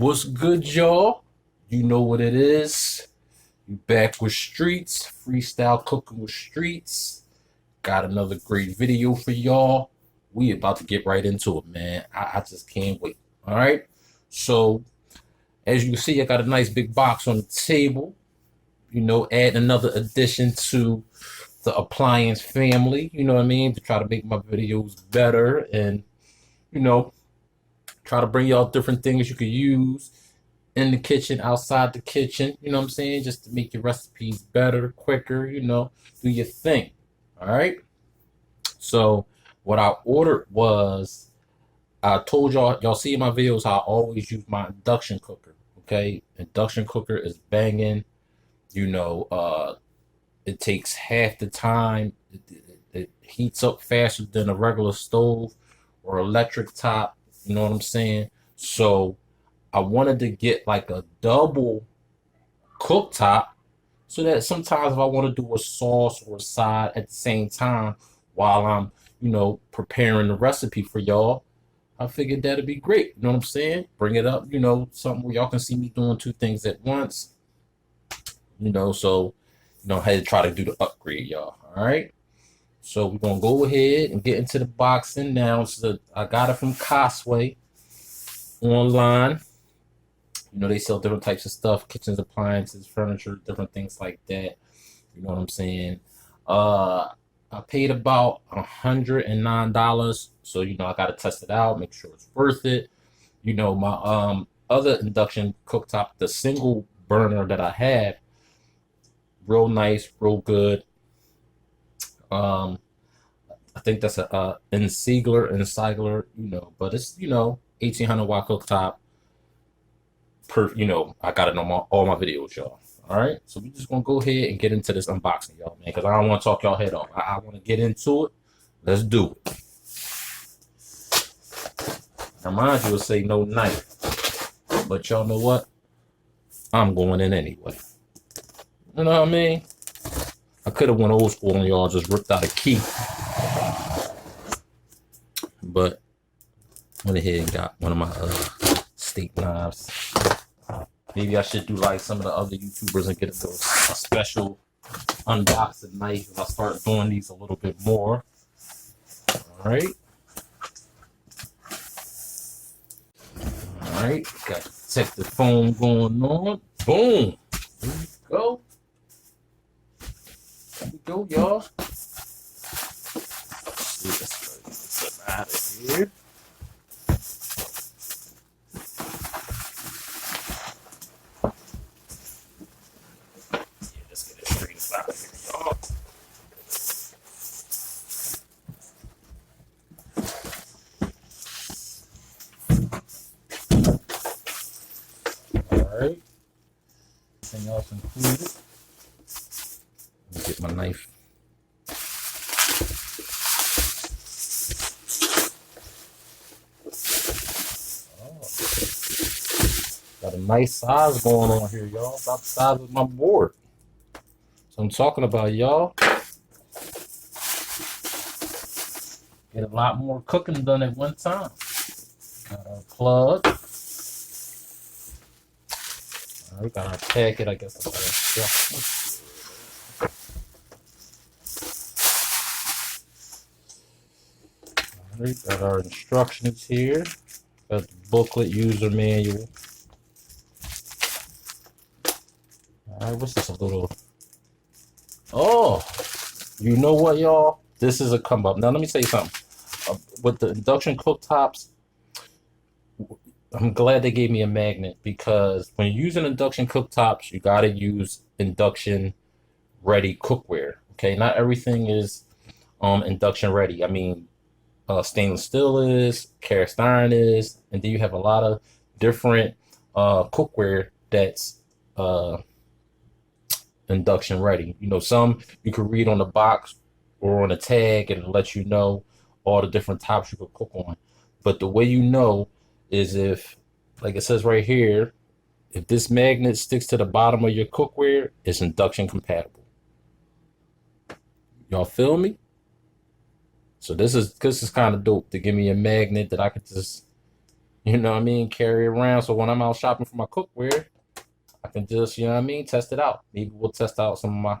What's good, y'all? You know what it is. You back with Streetz, freestyle cooking with Streetz. Got another great video for y'all. We about to get right into it, man. I just can't wait. All right. So as you can see, I got a nice big box on the table. You know, add another addition to the appliance family. You know what I mean? To try to make my videos better and you know try to bring y'all different things you could use in the kitchen, outside the kitchen, you know what I'm saying? Just to make your recipes better, quicker, do your thing. All right. So what I ordered was I told y'all see in my videos how I always use my induction cooker. Okay. Induction cooker is banging, you know, it takes half the time. It heats up faster than a regular stove or electric top. You know what I'm saying? So I wanted to get like a double cooktop so that sometimes if I want to do a sauce or a side at the same time while I'm, preparing the recipe for y'all, I figured that'd be great. You know what I'm saying? Bring it up, something where y'all can see me doing two things at once. I had to try to do the upgrade, y'all. All right. So we're gonna go ahead and get into the boxing now. So I got it from Costway online. They sell different types of stuff, kitchens, appliances, furniture, different things like that. You know what I'm saying? I paid about $109. So, I gotta test it out, make sure it's worth it. My other induction cooktop, the single burner that I have, real nice, real good. I think that's a Insigler, but it's 1800-watt cooktop. I got it on all my videos, y'all. All right, so we just gonna go ahead and get into this unboxing, y'all, man, because I don't want to talk y'all head off. I want to get into it. Let's do it. Now, mind you, will say no knife, but y'all know what? I'm going in anyway. You know what I mean? I could have went old school on y'all, just ripped out a key, but went ahead and got one of my steak knives. Maybe I should do like some of the other YouTubers and get a special unboxing knife if I start doing these a little bit more. All right. All right. Got the protective foam going on. Boom. There we go. There we go, y'all. Let's get this out of here. Alright. Anything else included? Let me get my knife. Oh. Got a nice size going on here, y'all. About the size of my board. So I'm talking about, y'all. Get a lot more cooking done at one time. Got our plug. We got our packet, I guess. Alright, got our instructions here. Got the booklet, user manual. Alright, what's this a little? Oh, you know what, y'all? This is a come up. Now, let me say something. With the induction cooktops, I'm glad they gave me a magnet because when you're using induction cooktops, you got to use induction ready cookware. Okay, not everything is induction ready. I mean, stainless steel is, cast iron is, and then you have a lot of different cookware that's induction ready. Some you can read on the box or on a tag and let you know all the different tops you could cook on. But the way is if, like it says right here, if this magnet sticks to the bottom of your cookware, it's induction compatible. Y'all feel me? So this is kind of dope to give me a magnet that I could just You know what I mean? Carry it around. So when I'm out shopping for my cookware, I can just, you know what I mean, test it out. Maybe we'll test out some of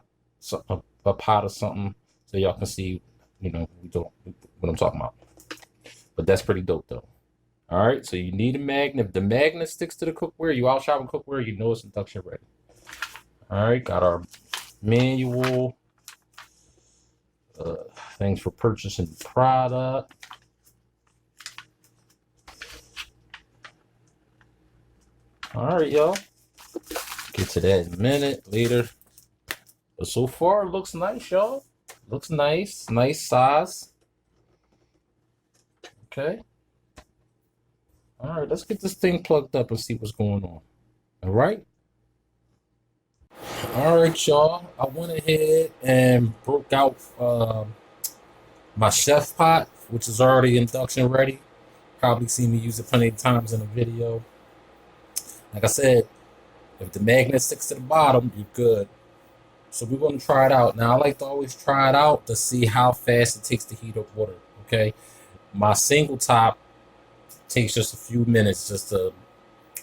my a pot or something so y'all can see, you know, what I'm talking about. But that's pretty dope though. All right, so you need a magnet. If the magnet sticks to the cookware, you out shopping cookware, you know it's induction ready. All right, got our manual. Things for purchasing the product. All right, y'all. Get to that in a minute later. But so far, it looks nice, y'all. Looks nice. Nice size. Okay. All right, let's get this thing plugged up and see what's going on. All right. All right, y'all. I went ahead and broke out my chef pot, which is already induction ready. Probably seen me use it plenty of times in a video. Like I said, if the magnet sticks to the bottom, you're good. So we're going to try it out. Now, I like to always try it out to see how fast it takes to heat up water, okay? My single top takes just a few minutes just to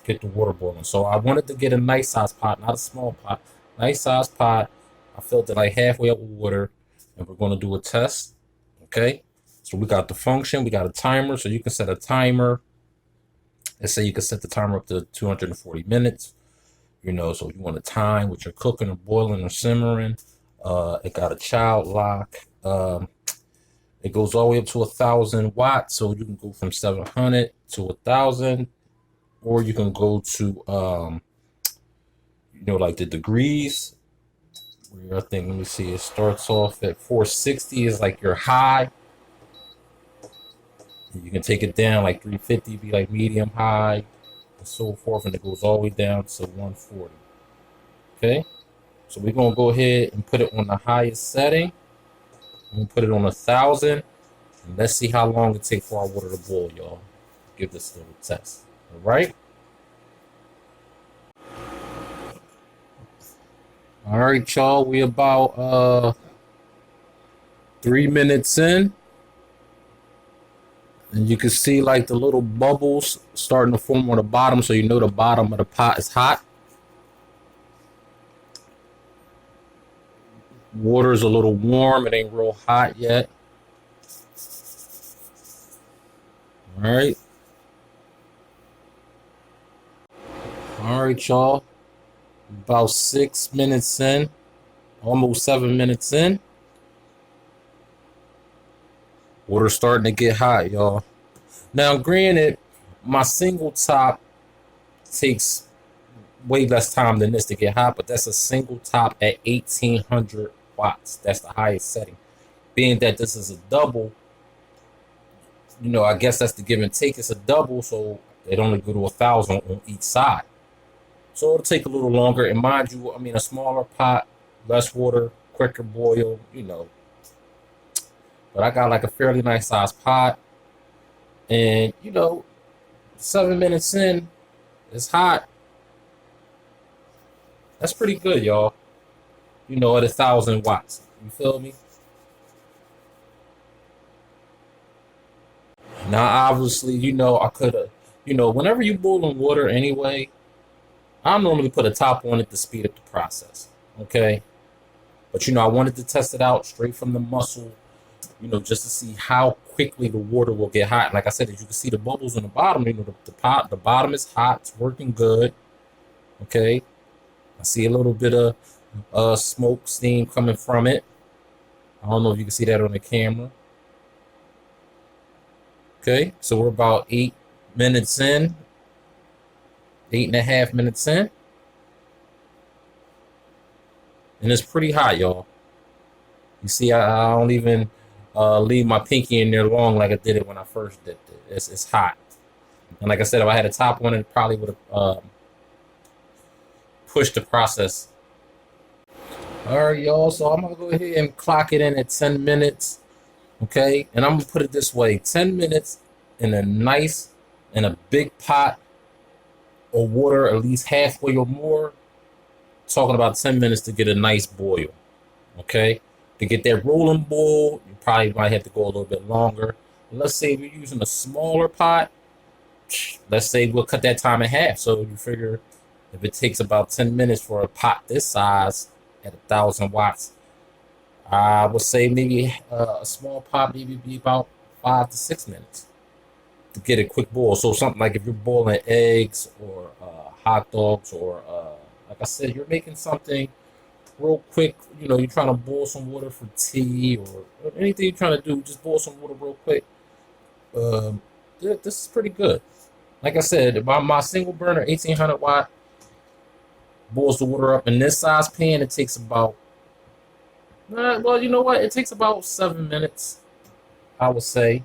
get the water boiling. So I wanted to get a nice size pot, not a small pot. Nice size pot. I filled it like halfway up with water, and we're going to do a test, okay? So we got the function. We got a timer, so you can set a timer. Let's say you can set the timer up to 240 minutes. You know, so if you want to time what you're cooking or boiling or simmering, it got a child lock. It goes all the way up to 1,000 watts, so you can go from 700 to 1,000, or you can go to, you know, like the degrees. Where I think, let me see, it starts off at 460 is like your high. You can take it down like 350, be like medium high, and so forth, and it goes all the way down to 140. Okay, so we're gonna go ahead and put it on the highest setting. I'm gonna put it on 1,000, and let's see how long it takes for our water to boil, y'all. Give this a little test. All right. All right, y'all. We about 3 minutes in. And you can see like the little bubbles starting to form on the bottom, so you know the bottom of the pot is hot. Water is a little warm. It ain't real hot yet. All right. All right, y'all. About 6 minutes in, almost 7 minutes in. Water's starting to get hot, y'all. Now, granted, my single top takes way less time than this to get hot, but that's a single top at 1,800 watts. That's the highest setting. Being that this is a double, you know, I guess that's the give and take. It's a double, so it only go to 1,000 on each side. So it'll take a little longer. And mind you, I mean, a smaller pot, less water, quicker boil, you know. But I got like a fairly nice size pot. And, you know, 7 minutes in, it's hot. That's pretty good, y'all. You know, at 1,000 watts. You feel me? Now, obviously, you know, I could have, you know, whenever you boil in water anyway, I normally put a top on it to speed up the process. Okay. But, you know, I wanted to test it out straight from the muscle, you know, just to see how quickly the water will get hot. Like I said, as you can see the bubbles on the bottom, you know, the bottom is hot. It's working good. Okay. I see a little bit of smoke, steam coming from it. I don't know if you can see that on the camera. Okay. So we're about 8 minutes in, 8.5 minutes in. And it's pretty hot, y'all. You see, I don't even leave my pinky in there long like I did it when I first dipped it. It's hot. And like I said, if I had a top on it, it probably would have pushed the process. All right, y'all. So I'm going to go ahead and clock it in at 10 minutes. Okay. And I'm going to put it this way. 10 minutes in a big pot of water, at least halfway or more. Talking about 10 minutes to get a nice boil. Okay. To get that rolling boil, you probably might have to go a little bit longer. And let's say if you're using a smaller pot, let's say we'll cut that time in half. So you figure if it takes about 10 minutes for a pot this size at 1,000 watts, I would say maybe a small pot maybe be about 5 to 6 minutes to get a quick boil. So something like if you're boiling eggs or hot dogs or like I said, you're making something real quick. You know, you're trying to boil some water for tea or anything you're trying to do. Just boil some water real quick. This is pretty good. Like I said, my single burner 1800 watt boils the water up in this size pan. It takes about well, you know what? It takes about 7 minutes, I would say,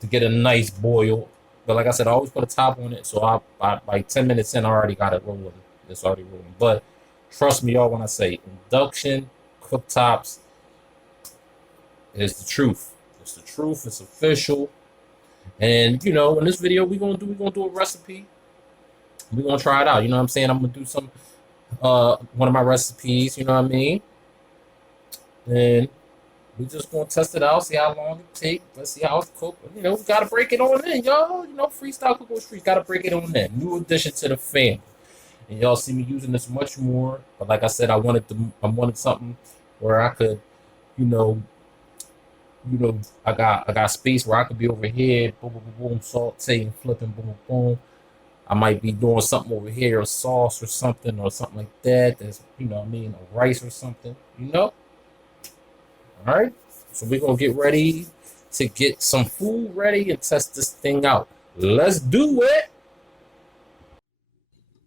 to get a nice boil. But like I said, I always put a top on it, so I like 10 minutes in, I already got it rolling. It's already rolling. But trust me, y'all, when I say induction cooktops is the truth. It's the truth. It's official. And you know, in this video, we're gonna do a recipe. We're gonna try it out. You know what I'm saying? I'm gonna do some one of my recipes. You know what I mean? And we just gonna test it out, see how long it takes. Let's see how it's cooked. You know, we gotta break it on in, y'all. You know, freestyle cooking with Streetz. Gotta break it on in. New addition to the family. And y'all see me using this much more. But like I said, I wanted something where I could, you know, I got space where I could be over here, boom, boom, boom, boom, sauteing, flipping, boom, boom. I might be doing something over here, a sauce or something like that. That's, you know what I mean, a rice or something, you know? All right. So we're gonna get ready to get some food ready and test this thing out. Let's do it.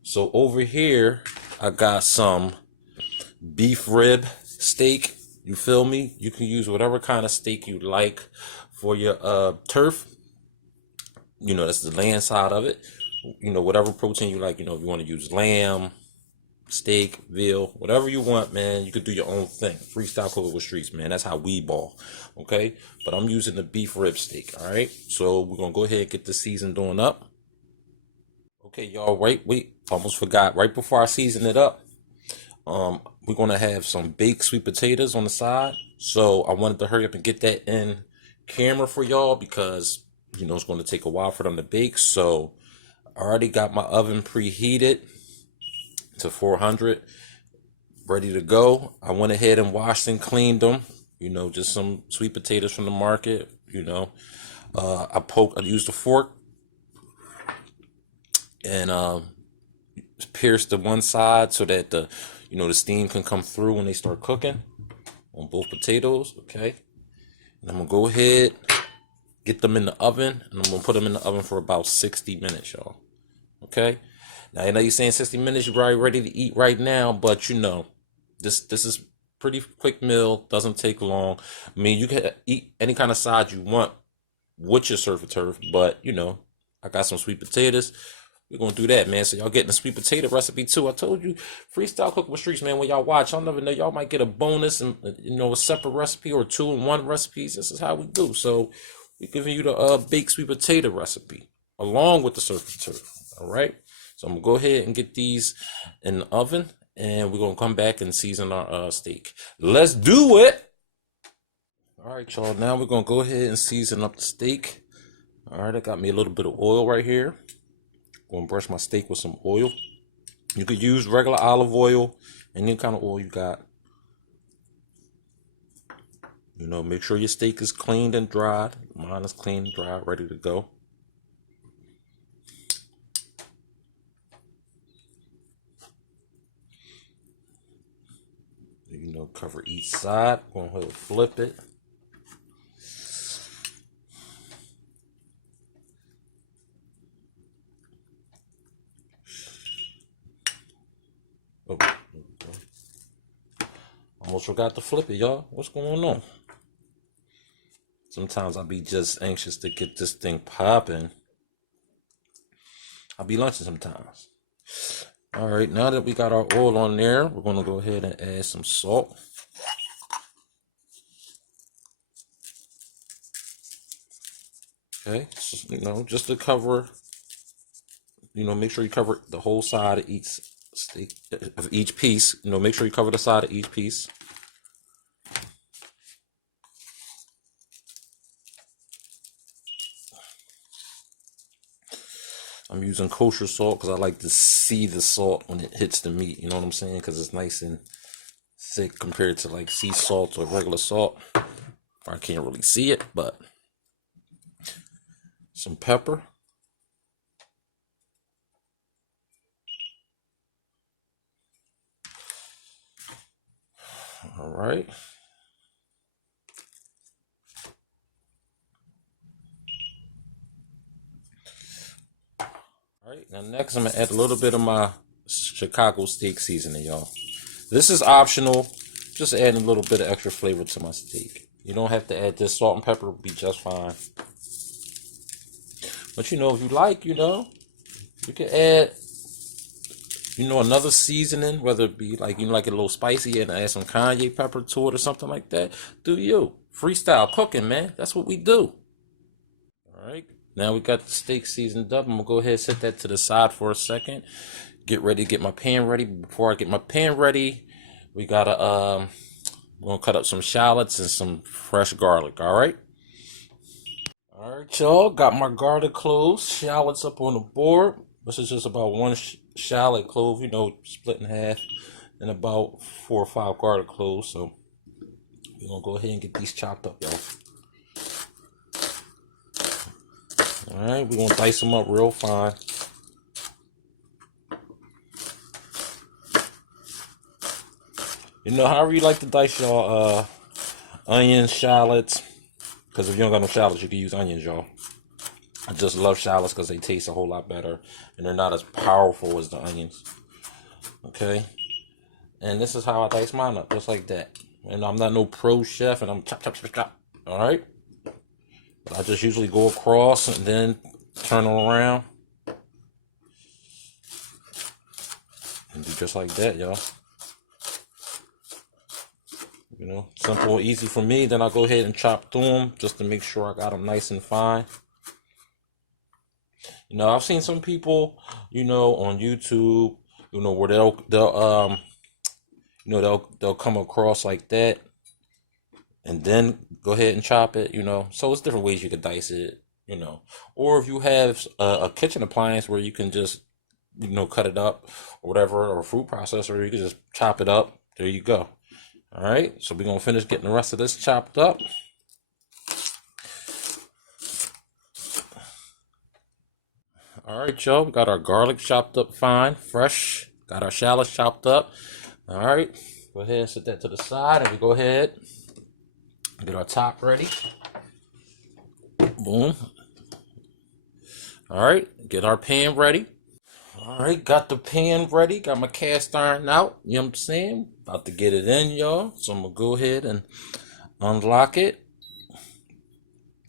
So over here, I got some beef rib steak. You feel me? You can use whatever kind of steak you like for your turf. You know, that's the land side of it. You know, whatever protein you like. You know, if you want to use lamb, steak, veal, whatever you want, man, you could do your own thing. Freestyle cooking with Streetz, man. That's how we ball. Okay? But I'm using the beef rib steak. All right? So we're going to go ahead and get the season doing up. Okay, y'all, wait, almost forgot. Right before I season it up, we're gonna have some baked sweet potatoes on the side. So I wanted to hurry up and get that in camera for y'all because you know it's gonna take a while for them to bake. So I already got my oven preheated to 400, ready to go. I went ahead and washed and cleaned them. You know, just some sweet potatoes from the market. You know, I used a fork and pierce the one side so that the steam can come through when they start cooking on both potatoes. Okay, and I'm gonna go ahead, get them in the oven, and I'm gonna put them in the oven for about 60 minutes, y'all. Okay, now I know you're saying 60 minutes, you're probably ready to eat right now, but you know this is pretty quick meal, doesn't take long. I mean, you can eat any kind of side you want with your surf and turf, but you know I got some sweet potatoes. We're gonna do that, man. So y'all getting a sweet potato recipe too. I told you, freestyle cooking with Streetz, man. When y'all watch, y'all never know. Y'all might get a bonus and a separate recipe or 2-in-1 recipes. This is how we do. So we're giving you the baked sweet potato recipe along with the surf and turf. All right. So I'm gonna go ahead and get these in the oven, and we're gonna come back and season our steak. Let's do it. All right, y'all. Now we're gonna go ahead and season up the steak. All right, I got me a little bit of oil right here. Gonna brush my steak with some oil. You could use regular olive oil, any kind of oil you got. You know, make sure your steak is cleaned and dried. Mine is clean and dried, ready to go. You know, cover each side. Go ahead and flip it. Oh, almost forgot to flip it, y'all. What's going on? Sometimes I'll be just anxious to get this thing popping. I'll be lunching sometimes. All right, now that we got our oil on there, we're going to go ahead and add some salt. Okay, so, you know, just to cover, you know, make sure you cover the whole side of each steak, of each piece. You know, make sure you cover the side of each piece. I'm using kosher salt because I like to see the salt when it hits the meat. You know what I'm saying? Because it's nice and thick compared to like sea salt or regular salt. I can't really see it, but some pepper. All right. All right, now next I'm gonna add a little bit of my Chicago steak seasoning, y'all. This is optional, just adding a little bit of extra flavor to my steak. You don't have to add this. Salt and pepper will be just fine. But if you like, you can add, another seasoning, whether it be like, like it a little spicy and add some cayenne pepper to it or something like that. Do you. Freestyle cooking, man. That's what we do. All right. Now we got the steak seasoned up. I'm going to go ahead and set that to the side for a second. Get ready to get my pan ready. Before I get my pan ready, we got to, I'm going to cut up some shallots and some fresh garlic. All right. All right, y'all. Got my garlic cloves, shallots up on the board. This is just about one shallot clove, split in half, and about 4 or 5 garlic cloves. So we're going to go ahead and get these chopped up, y'all. All right, we're going to dice them up real fine. However you like to dice y'all onions, shallots. Because if you don't got no shallots, you can use onions, y'all. I just love shallots because they taste a whole lot better. And they're not as powerful as the onions. Okay? And this is how I dice mine up, just like that. And I'm not no pro chef, and I'm chop, chop, chop, chop. All right? But I just usually go across and then turn them around. And do just like that, y'all. Simple, easy for me. Then I'll go ahead and chop through them just to make sure I got them nice and fine. I've seen some people, on YouTube, where they'll come across like that and then go ahead and chop it, So it's different ways you could dice it, Or if you have a kitchen appliance where you can just, cut it up or whatever, or a food processor, you can just chop it up. There you go. All right, so we're going to finish getting the rest of this chopped up. All right, y'all, we got our garlic chopped up fine, fresh. Got our shallots chopped up. All right, go ahead and set that to the side, and we go ahead and get our top ready. Boom. All right, get our pan ready. All right, got the pan ready. Got my cast iron out. You know what I'm saying? About to get it in, y'all. So I'm going to go ahead and unlock it.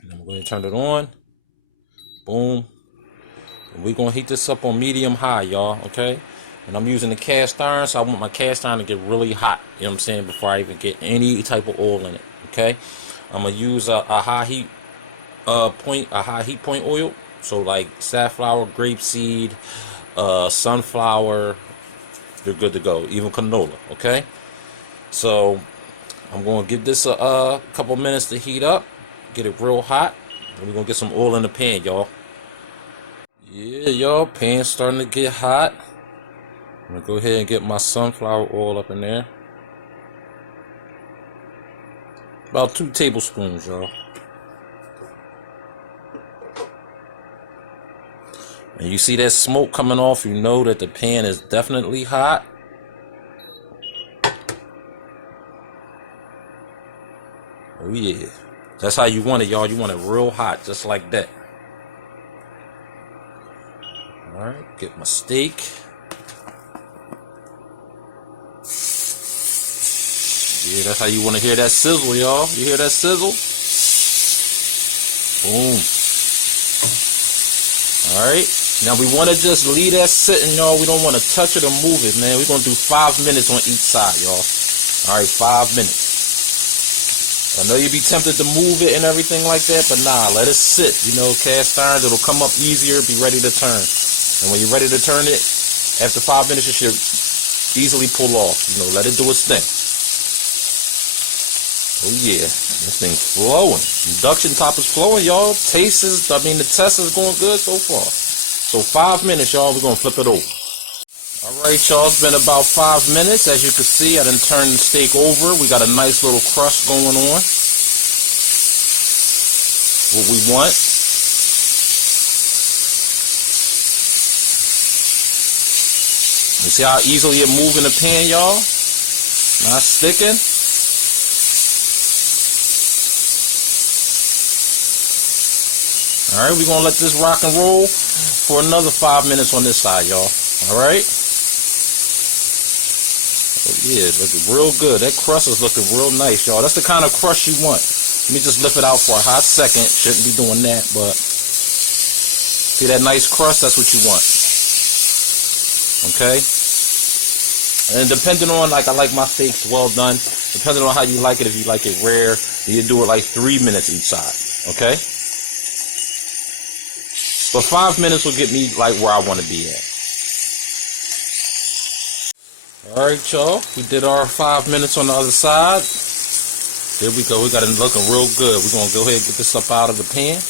And I'm going to turn it on. Boom. And we're going to heat this up on medium high, y'all. Okay? And I'm using the cast iron, so I want my cast iron to get really hot. You know what I'm saying? Before I even get any type of oil in it. Okay? I'm going to use a high heat point oil. So like safflower, grapeseed, sunflower, you're good to go. Even canola, okay? So I'm going to give this a couple minutes to heat up, get it real hot, and we're going to get some oil in the pan, y'all. Yeah, y'all, pan's starting to get hot. I'm going to go ahead and get my sunflower oil up in there. About 2 tablespoons, y'all. And you see that smoke coming off, you know that the pan is definitely hot. Oh yeah. That's how you want it, y'all. You want it real hot, just like that. Alright, get my steak. Yeah, that's how you want to hear that sizzle, y'all. You hear that sizzle? Boom. Alright. Now we want to just leave that sitting, y'all. We don't want to touch it or move it, man. We're going to do 5 minutes on each side, y'all. Alright, 5 minutes. I know you'd be tempted to move it and everything like that, but nah, let it sit. Cast iron, it'll come up easier, be ready to turn. And when you're ready to turn it, after 5 minutes, you should easily pull off. Let it do its thing. Oh yeah, this thing's flowing. Induction top is flowing, y'all. The test is going good so far. So 5 minutes, y'all. We're gonna flip it over. All right, y'all. It's been about 5 minutes. As you can see, I done turned the steak over. We got a nice little crust going on. What we want. You see how easily it moves in the pan, y'all? Not sticking. All right, we're gonna let this rock and roll for another 5 minutes on this side, y'all. All right. Oh, yeah, looking real good. That crust is looking real nice, y'all. That's the kind of crust you want. Let me just lift it out for a hot second. Shouldn't be doing that, but see that nice crust? That's what you want. Okay. And depending on, like, I like my steaks well done. Depending on how you like it, if you like it rare, you do it like 3 minutes each side. Okay. But 5 minutes will get me like where I want to be at. All right, y'all. We did our 5 minutes on the other side. There we go. We got it looking real good. We're gonna go ahead and get this up out of the pan.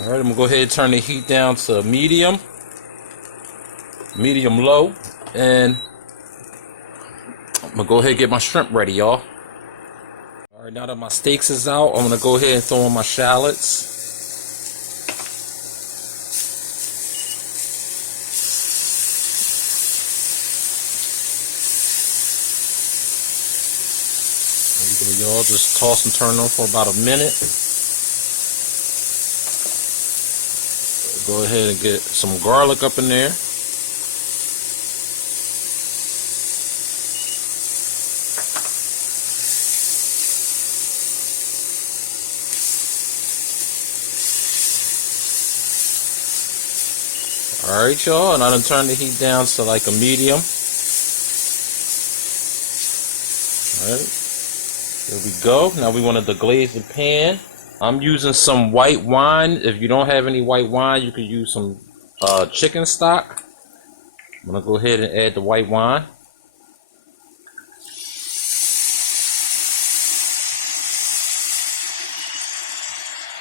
All right, I'm gonna go ahead and turn the heat down to medium low, and I'm gonna go ahead and get my shrimp ready, y'all. All right, now that my steaks is out, I'm gonna go ahead and throw in my shallots. There you go, y'all. Just toss and turn them for about a minute. Go ahead and get some garlic up in there. Alright, y'all, and I done turned the heat down to like a medium. Alright, there we go. Now we want to deglaze the pan. I'm using some white wine. If you don't have any white wine, you can use some chicken stock. I'm going to go ahead and add the white wine.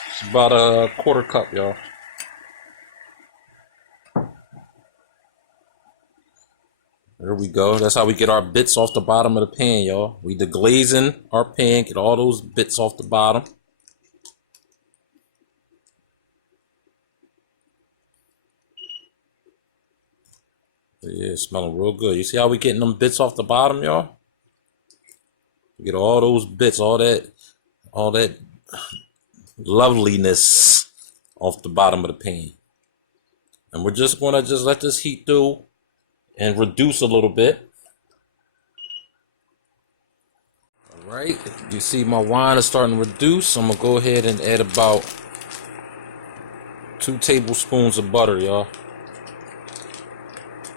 It's about a quarter cup, y'all. There we go. That's how we get our bits off the bottom of the pan, y'all. We deglazing our pan, get all those bits off the bottom. Yeah, it's smelling real good. You see how we getting them bits off the bottom, y'all? Get all those bits, all that loveliness off the bottom of the pan. And we're just gonna let this heat through and reduce a little bit. All right, you see my wine is starting to reduce. I'm gonna go ahead and add about 2 tablespoons of butter, y'all.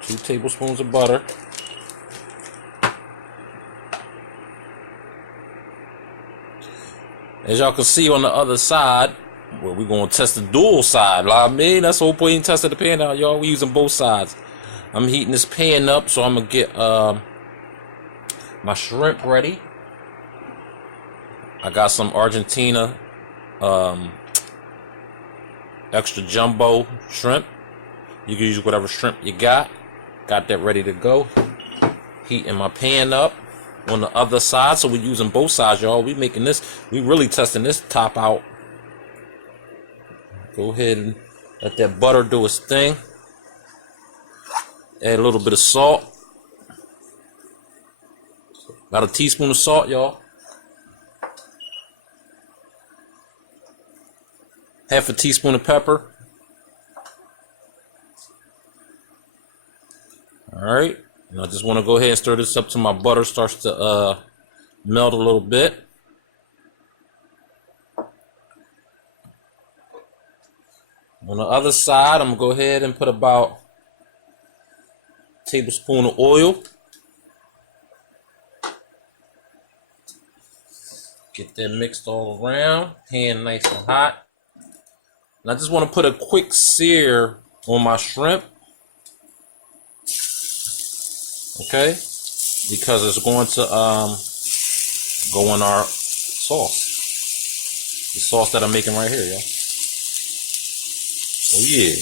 2 tablespoons of butter. As y'all can see on the other side, well, we're gonna test the dual side. I mean, that's the whole point in testing the pan out, y'all. We using both sides. I'm heating this pan up, so I'm gonna get my shrimp ready. I got some Argentina extra jumbo shrimp. You can use whatever shrimp you got. Got that ready to go. Heating my pan up on the other side, so we're using both sides, y'all. We making this, we really testing this top out. Go ahead and let that butter do its thing. Add a little bit of salt. About a teaspoon of salt, y'all. Half a teaspoon of pepper. Alright. And I just want to go ahead and stir this up till my butter starts to melt a little bit. On the other side, I'm going to go ahead and put about a tablespoon of oil. Get that mixed all around. Pan nice and hot. And I just want to put a quick sear on my shrimp. Okay, because it's going to go in our sauce. The sauce that I'm making right here, y'all. Oh yeah.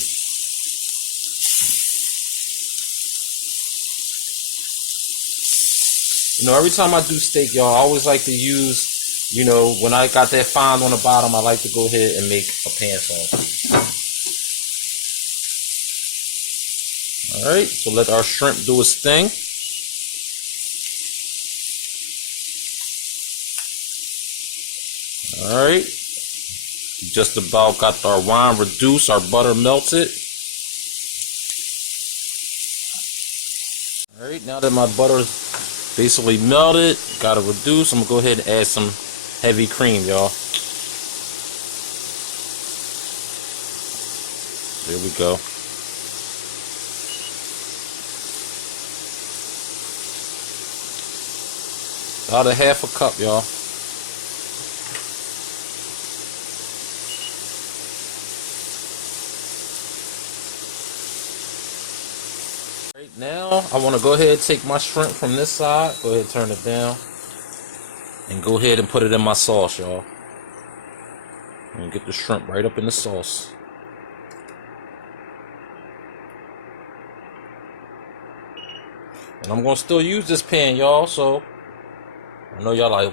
You know, every time I do steak, y'all, I always like to use, you know, when I got that fond on the bottom, I like to go ahead and make a pan sauce. Alright, so let our shrimp do its thing. Alright, just about got our wine reduced, our butter melted. Alright, now that my butter is basically melted, got it reduced, I'm going to go ahead and add some heavy cream, y'all. There we go. About a half a cup, y'all. Right now, I want to go ahead and take my shrimp from this side. Go ahead and turn it down. And go ahead and put it in my sauce, y'all. And get the shrimp right up in the sauce. And I'm going to still use this pan, y'all, so I know y'all like,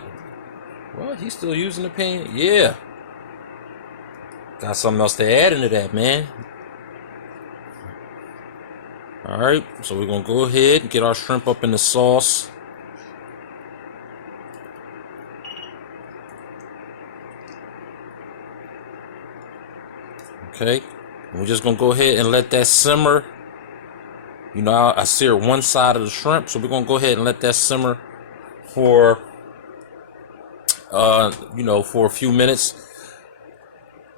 well, he's still using the pan? Yeah. Got something else to add into that, man. Alright, so we're going to go ahead and get our shrimp up in the sauce. Okay, and we're just going to go ahead and let that simmer. You know, I seared one side of the shrimp, so we're going to go ahead and let that simmer for you know, for a few minutes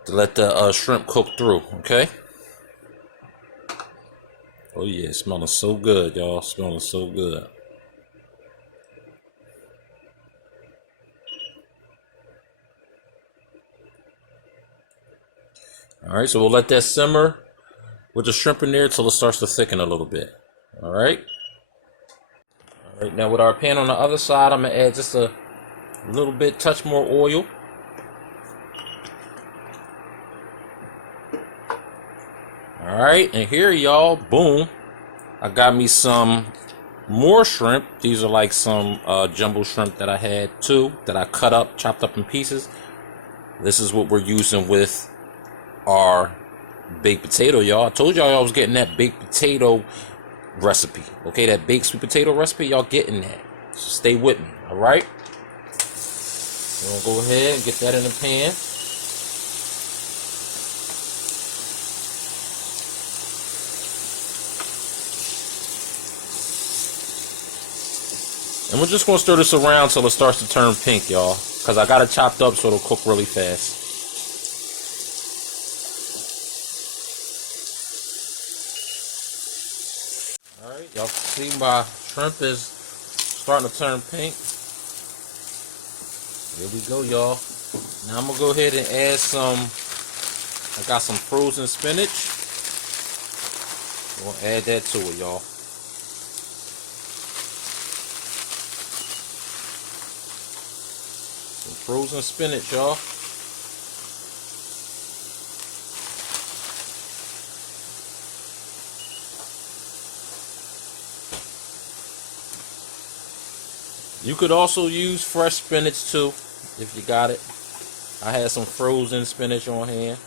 to let the shrimp cook through. Okay. Oh yeah, it's smelling so good, y'all. Smelling so good. All right, so we'll let that simmer with the shrimp in there till it starts to thicken a little bit. All right. All right, now with our pan on the other side, I'm gonna add just a little bit, touch more oil. All right, and here, y'all, boom, I got me some more shrimp. These are like some jumbo shrimp that I had too, that I cut up, chopped up in pieces. This is what we're using with our baked potato, y'all. I told y'all I was getting that baked potato recipe. Okay, that baked sweet potato recipe, y'all getting that. So stay with me, all right? We're gonna go ahead and get that in the pan. And we're just gonna stir this around till it starts to turn pink, y'all. Because I got it chopped up so it'll cook really fast. Alright, y'all see my shrimp is starting to turn pink. Here we go, y'all. Now I'm gonna go ahead and add some, I got some frozen spinach. We'll add that to it, y'all. Some frozen spinach, y'all. You could also use fresh spinach too, if you got it. I had some frozen spinach on hand.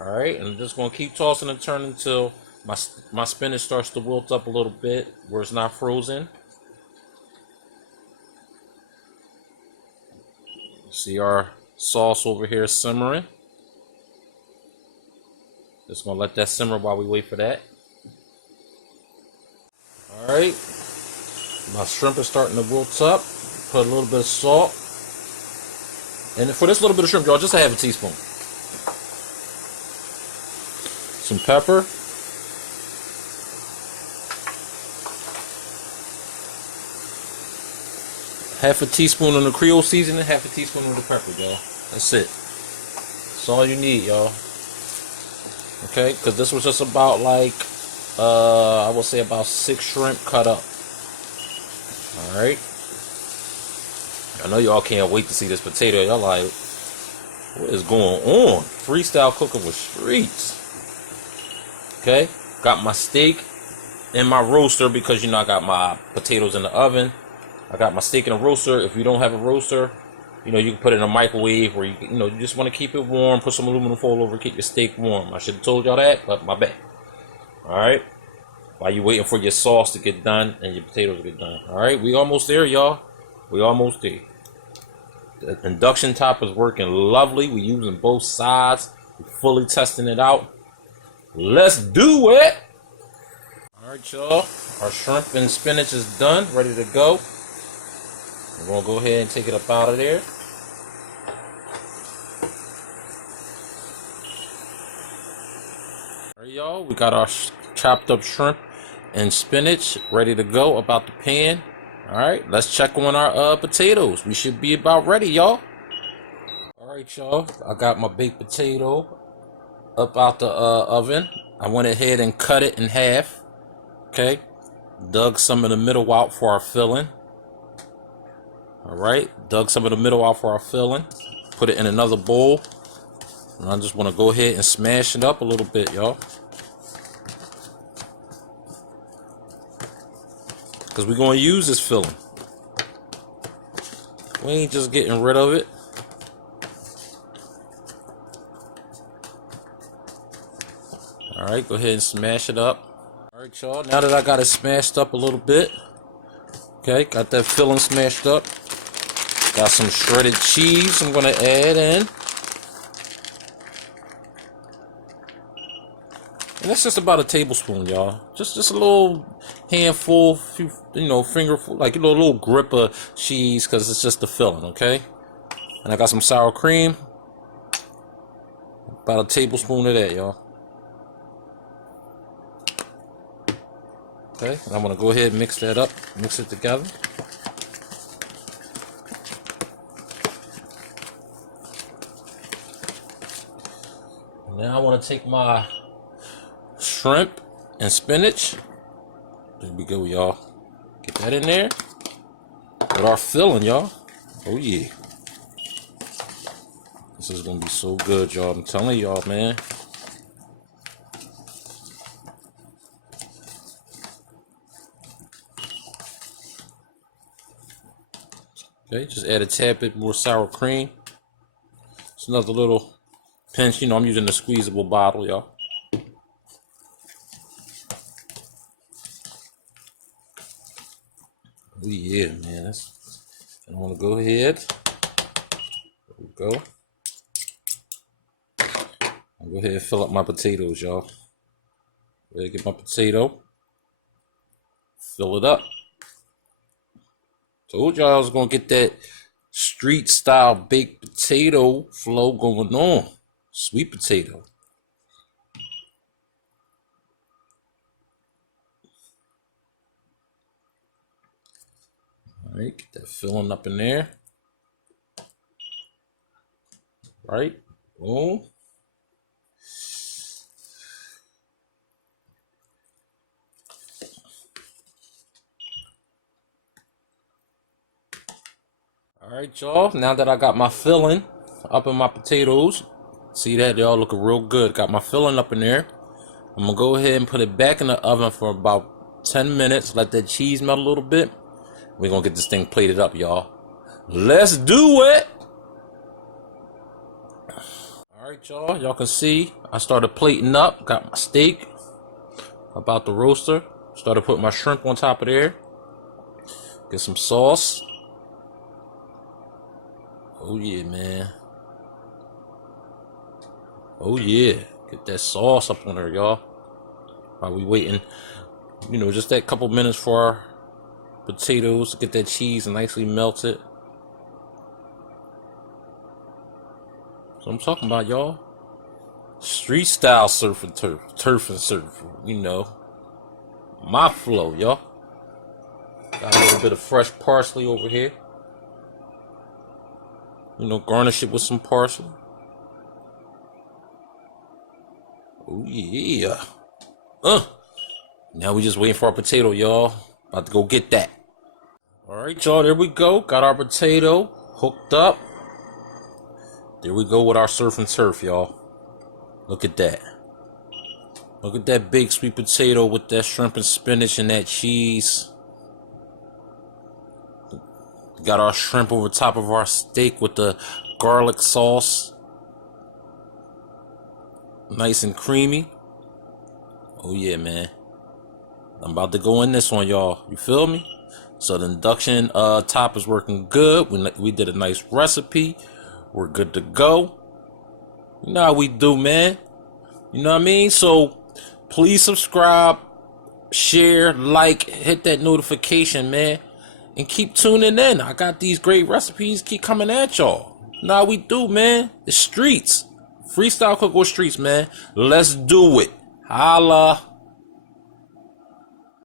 Alright, and I'm just going to keep tossing and turning until my spinach starts to wilt up a little bit where it's not frozen. See our sauce over here simmering. Just gonna let that simmer while we wait for that. Alright. My shrimp is starting to wilt up. Put a little bit of salt. And for this little bit of shrimp, y'all, just a half a teaspoon. Some pepper. Half a teaspoon of the Creole seasoning, half a teaspoon of the pepper, y'all. That's it. That's all you need, y'all. Okay, because this was just about like, I would say about 6 shrimp cut up. Alright. I know y'all can't wait to see this potato. Y'all like, what is going on? Freestyle cooking with Streetz. Okay, got my steak in my roaster because, you know, I got my potatoes in the oven. I got my steak in a roaster. If you don't have a roaster, you know, you can put it in a microwave, or you know, you just want to keep it warm. Put some aluminum foil over, keep your steak warm. I should have told y'all that, but my bad. All right. While you waiting for your sauce to get done and your potatoes to get done. All right, we almost there, y'all. We almost there. The induction top is working lovely. We using both sides. We fully testing it out. Let's do it. All right, y'all. Our shrimp and spinach is done, ready to go. We're gonna go ahead and take it up out of there. All right, y'all. We got our chopped up shrimp and spinach ready to go about the pan. All right, let's check on our potatoes. We should be about ready, y'all. All right, y'all. I got my baked potato up out the oven. I went ahead and cut it in half. Okay, dug some of the middle out for our filling. All right, dug some of the middle out for our filling. Put it in another bowl. And I just want to go ahead and smash it up a little bit, y'all. Because we're going to use this filling. We ain't just getting rid of it. All right, go ahead and smash it up. All right, y'all, now that I got it smashed up a little bit, okay, got that filling smashed up. Got some shredded cheese I'm going to add in. And that's just about a tablespoon, y'all. Just a little handful, few, you know, fingerful, like, you know, a little grip of cheese, because it's just the filling, okay? And I got some sour cream. About a tablespoon of that, y'all. Okay, and I'm gonna go ahead and mix that up, mix it together. Now I want to take my shrimp and spinach. There we go, y'all. Get that in there with our filling, y'all. Oh yeah, this is gonna be so good, y'all. I'm telling y'all, man. Okay, just add a tad bit more sour cream. It's another little pinch. You know, I'm using the squeezable bottle, y'all. Oh yeah, man. I want to go ahead. There we go. I'll go ahead and fill up my potatoes, y'all. Go ahead, get my potato. Fill it up. Told y'all I was gonna get that street style baked potato flow going on. Sweet potato. All right, get that filling up in there. Right, boom. All right, y'all. Now that I got my filling up in my potatoes, see that they all looking real good. Got my filling up in there. I'm gonna go ahead and put it back in the oven for about 10 minutes. Let that cheese melt a little bit. We're gonna get this thing plated up, y'all. Let's do it. All right, y'all. Y'all can see I started plating up. Got my steak about the roaster. Started putting my shrimp on top of there. Get some sauce. Oh yeah, man. Oh yeah. Get that sauce up on there, y'all. While we waiting, you know, just that couple minutes for our potatoes to get that cheese nicely melted. So I'm talking about, y'all. Street style surf and turf and surf. You know, my flow, y'all. Got a little bit of fresh parsley over here. You know, garnish it with some parsley. Oh yeah. Now we just waiting for our potato, y'all. About to go get that. Alright, y'all, there we go. Got our potato hooked up. There we go with our surf and turf, y'all. Look at that. Look at that big sweet potato with that shrimp and spinach and that cheese. Got our shrimp over top of our steak with the garlic sauce. Nice and creamy. Oh yeah, man. I'm about to go in this one, y'all. You feel me? So the induction top is working good. We did a nice recipe. We're good to go. You know how we do, man. You know what I mean? So please subscribe, share, like, hit that notification, man. And keep tuning in. I got these great recipes keep coming at y'all. You know how we do, man. It's Streetz. Freestyle Cook with Streetz, man. Let's do it. Holla.